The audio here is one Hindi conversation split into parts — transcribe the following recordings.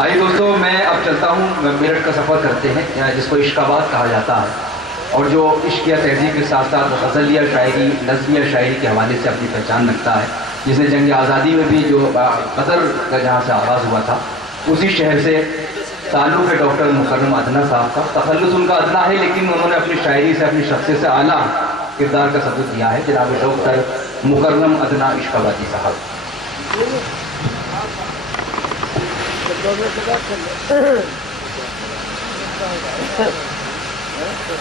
आइए दोस्तों, मैं अब चलता हूँ। मेरठ का सफ़र करते हैं जिसको इश्काबाद कहा जाता है, और जो इश्क या तहजीब के साथ साथ गज़लिया शायरी, नज़मिया शायरी के हवाले से अपनी पहचान रखता है, जिसने जंग आज़ादी में भी जो कतर का जहाँ से आगाज़ हुआ था, उसी शहर से ताल्लुक़ है डॉक्टर मुकर्रम अदना साहब का। तखल्लुस उनका अदना है, लेकिन उन्होंने अपनी शायरी से अपनी शख्सियत से आला किरदार का सबूत दिया है। जनाब डॉक्टर मुकर्रम अदना इश्काबादी साहब।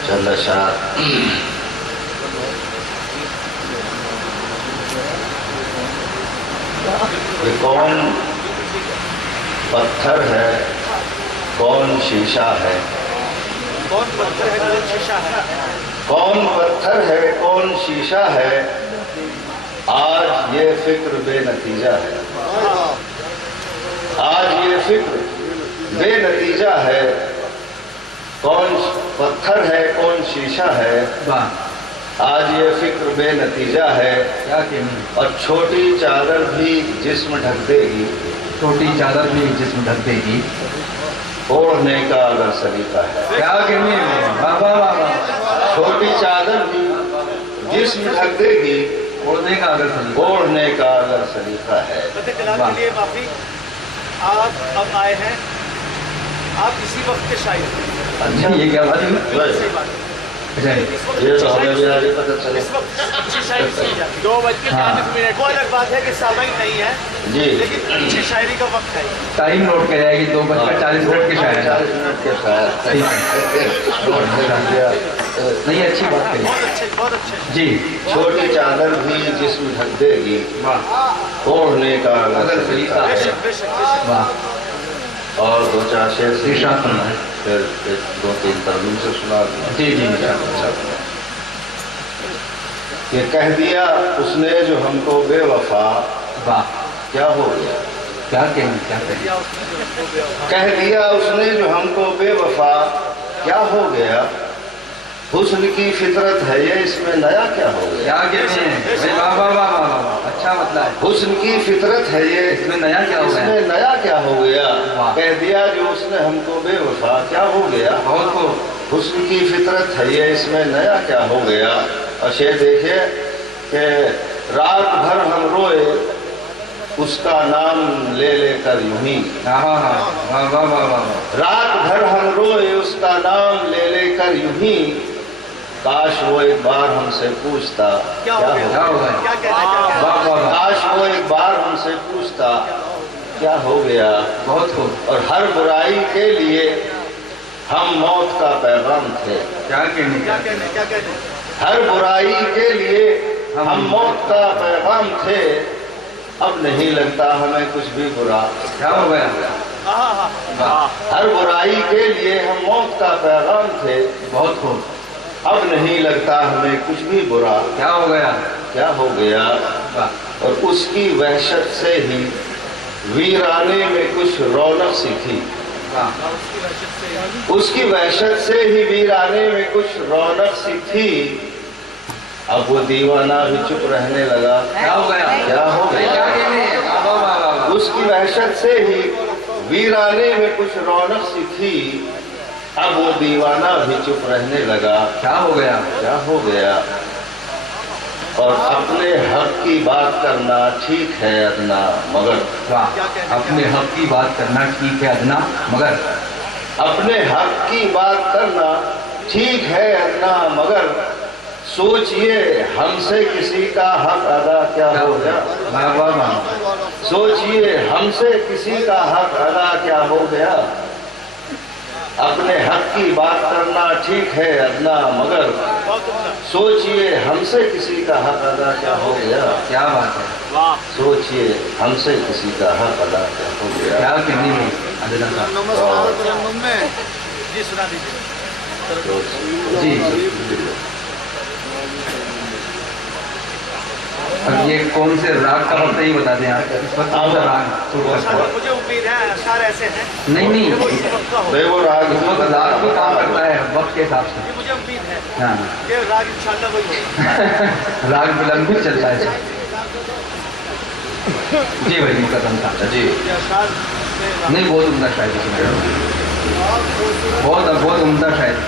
चल शाह, ये कौन पत्थर है, कौन शीशा है? कौन पत्थर है, कौन शीशा है? कौन पत्थर है, कौन शीशा है? आज ये फिक्र बेनतीजा है। आज ये फिक्र बेनतीजा है। कौन पत्थर है, कौन शीशा है? आज ये फिक्र बेनतीजा है। क्या कहनी? और छोटी चादर भी जिस्म ढक देगी। छोटी चादर भी जिस्म ढक देगी। ओढ़ने का अगर सलीका है। क्या कहनी है? वाह वाह वाह वाह। छोटी चादर भी जिस्म ढक देगी। ओढ़ने का अगर सलीका। ओढ़ने का अगर सलीका है। के लिए माफी। आप अब आए हैं, आप इसी वक्त के शायर। अच्छा, ये क्या बात है? सही बात है। ये तो हमें भी आगे पता चले। इस वक्त अच्छी शायरी सुनी जाती है। 2:40 वो अलग बात है कि सामाई नहीं है जी, लेकिन अच्छी शायरी का वक्त है। टाइम नोट किया जाएगी। 2:40 के शायर। 40 मिनट के शायर। नहीं, अच्छी बात कही। बहुत अच्छे, बहुत अच्छे जी। छोटी चादर भी जिस्म ढक देगी। ओढ़ने का अगर सलीका है। बेशक बेशक बेशक। वाह। और दो चार शेर से इरशाद फरमाएं। फिर दो तीन तरमीम से सुना दूं। जी जी। ये कह दिया उसने जो हमको बेवफा, वाह। क्या हो गया? क्या कहनी? क्या कहनी? कह दिया उसने जो हमको बेवफा, क्या हो गया? हुस्न की फितरत है ये, इसमें नया क्या हो गया? क्या कहनी है? वाह वाह वाह वाह वाह। अच्छा मतलब है। हुस्न की फितरत है ये, इसमें नया क्या हो गया? इसमें नया क्या हो गया? वाह। कह दिया जो उसने हमको बेवफा, क्या हो गया? बहुत को। हुस्न की फितरत है ये, इसमें नया क्या हो गया? और शेर देखिए कि रात भर हम रोए उसका नाम ले लेकर यूं ही। हाँ हाँ हाँ। वाह वाह वाह वाह। रात भर हम रोए उसका नाम ले लेकर यूं ही। काश वो एक बार हमसे पूछता क्या हो क्या गया? हो गया? क्या कहना है? वाह वाह वाह। काश वो एक बार हमसे पूछता क्या हो गया? बहुत खूब। और हर बुराई के लिए हम मौत का पैगाम थे। क्या कहनी? क्या कहने, क्या कहने? हर बुराई के लिए हम मौत का पैगाम थे। अब नहीं लगता हमें कुछ भी बुरा। क्या हो गया? हाँ हाँ हाँ। हर बुराई के लिए हम मौत का पैगाम थे। बहुत खूब। अब नहीं लगता हमें कुछ भी बुरा। क्या हो गया? क्या हो गया? वाह। और उसकी वहशत से ही वीराने में कुछ रौनक सी थी। वाह। उसकी वहशत से ही वीराने में कुछ रौनक सी थी। अब वो दीवाना भी चुप रहने लगा। क्या हो गया? क्या हो गया? क्या कहनी है? वाह वाह वाह वाह। उसकी वहशत से ही वीराने में कुछ रौनक सी थी। अब वो दीवाना भी चुप रहने लगा। क्या हो गया? क्या हो गया? और अपने हक की बात करना ठीक है अदना, मगर वाह। अपने हक की बात करना ठीक है अदना, मगर अपने हक की बात करना ठीक है अदना, मगर सोचिए हमसे किसी का हक अदा क्या हो गया? वाह वाह वाह। सोचिए हमसे किसी का हक अदा क्या हो गया? अपने हक की बात करना ठीक है अदना, मगर सोचिए हमसे किसी का हक अदा क्या हो गया? क्या बात है? वाह। सोचिए हमसे किसी का हक अदा क्या हो गया? क्या कहनी है अदना साहब? जी सुना दीजिए। जी। अब ये कौन से राग का वक्त ही बता दें आप। इस वक्त कौन सा राग? मुझे उम्मीद है अशार ऐसे हैं। नहीं नहीं, उसी वक्त का हो। भाई वो राग इस वक्त राग भी काम करता है वक्त के हिसाब से। ये मुझे उम्मीद है हाँ। कि राग इंशाल्लाह वही होगा। राग बुलंद भी चलता है। जी भाई, मुकदम था। जी ये अशार आपने नाम नहीं, बहुत उम्दा शायरी सुनाया, बहुत बहुत उम्दा शायरी।